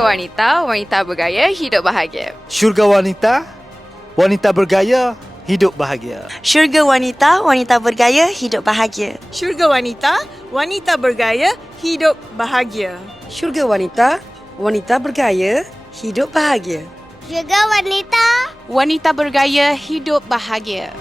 wanita, wanita bergaya, hidup bahagia. Syurga wanita, wanita bergaya, hidup bahagia. Syurga wanita, wanita bergaya, hidup bahagia. Syurga wanita, wanita bergaya, hidup bahagia. Syurga wanita, wanita bergaya, hidup bahagia. Syurga wanita, Wanita bergaya, hidup bahagia.